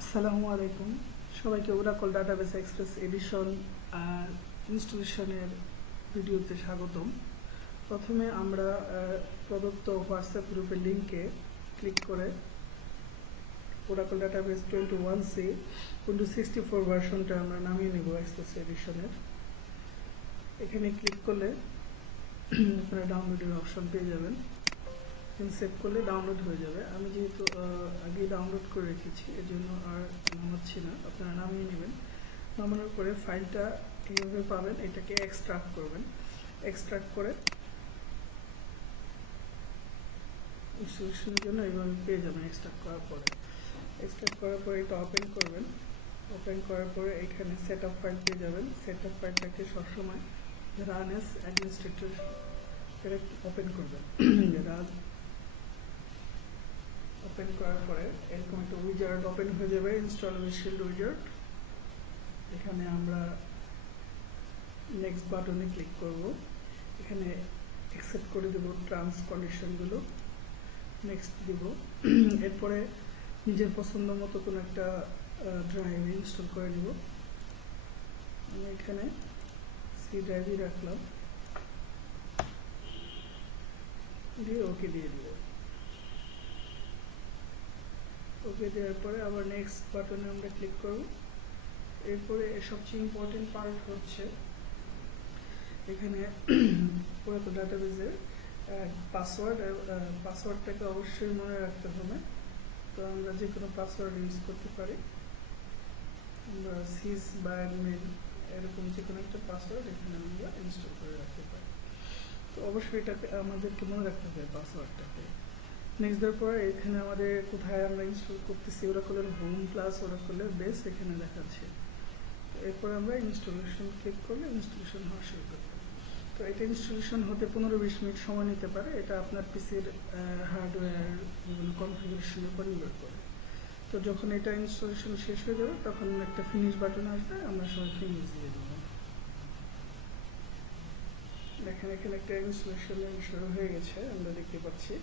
আসসালামু আলাইকুম সবাইকে ওরাকল ডাটাবেস এক্সপ্রেস এডিশন আর ইনস্টলেশনের ভিডিওতে স্বাগতম। প্রথমে আমরা প্রদত্ত হোয়াটসঅ্যাপ গ্রুপের লিঙ্কে ক্লিক করে ওরাকল ডাটাবেস 21C উইন্ডোজ 64 ভার্সনটা আমরা নামিয়ে নেব এক্সপ্রেস এডিশনের। এখানে ক্লিক করলে আপনারা ডাউনলোডের অপশন পেয়ে যাবেন। সেভ করলে ডাউনলোড হয়ে যাবে। আমি যেহেতু আগে ডাউনলোড করে রেখেছি এর জন্য আর নামাচ্ছি না, আপনারা নামিয়ে নেবেন। নামানোর পরে ফাইলটা কীভাবে পাবেন, এটাকে এক্সট্রাক্ট করবেন। এক্সট্রাক্ট করে ইনস্টলেশনের জন্য এইভাবে পেয়ে যাবেন। এক্সট্রাক্ট করার পরে এটা ওপেন করবেন। ওপেন করার পরে এখানে সেট আপ ফাইল পেয়ে যাবেন। সেট আপ ফাইলটাকে সবসময় রান অ্যাজ অ্যাডমিনিস্ট্রেটর ওপেন করবেন। ওপেন করার পরে এরকম একটা উইজার্ড ওপেন হয়ে যাবে, ইনস্টল উইথ শিল্ড উইজার্ড। এখানে আমরা নেক্সট বাটনে ক্লিক করব। এখানে অ্যাকসেপ্ট করে দেব টার্মস কন্ডিশনগুলো, নেক্সট দিব। এরপরে নিজের পছন্দ মতো কোনো একটা ড্রাইভ ইনস্টল করে নেব। আমি এখানে সি ড্রাইভই রাখলাম, দিয়ে ওকে দিয়ে দিব। ওকে দেওয়ার পরে আবার নেক্সট বাটনে আমরা ক্লিক করব। এরপরে সবচেয়ে ইম্পর্টেন্ট পার্ট হচ্ছে এখানে পুরো ডাটাবেসের পাসওয়ার্ডটাকে অবশ্যই মনে রাখতে হবে। তো আমরা যে কোনো পাসওয়ার্ড ইউজ করতে পারি, আমরা সিস বা অ্যাডমিন এরকম যে কোনো একটা পাসওয়ার্ড এখানে আমরা ইনস্টল করে রাখতে পারি। তো অবশ্যই এটাকে আমাদেরকে মনে রাখতে হবে পাসওয়ার্ডটাকে। নেক্সট দেওয়ার পরে এখানে আমাদের কোথায় আমরা ইনস্টল করতেছি, ওরাকলের হোম প্লাস ওরাকলের বেস এখানে দেখাচ্ছে। তো এরপর আমরা ইনস্টলেশন ক্লিক করলে ইনস্টলেশন হওয়া শুরু করবে। তো এটা ইনস্টলেশন হতে 15-20 মিনিট সময় নিতে পারে। এটা আপনার পিসির হার্ডওয়্যার বিভিন্ন কনফিগারেশনের উপর নির্ভর করে। তো যখন এটা ইনস্টলেশন শেষ হয়ে যাবে তখন একটা ফিনিশ বাটন আসবে, আমরা সবাই ফিনিশ দিয়ে দেবো। দেখেন এখানে একটা ইনস্টলেশন শুরু হয়ে গেছে, আমরা দেখতে পাচ্ছি।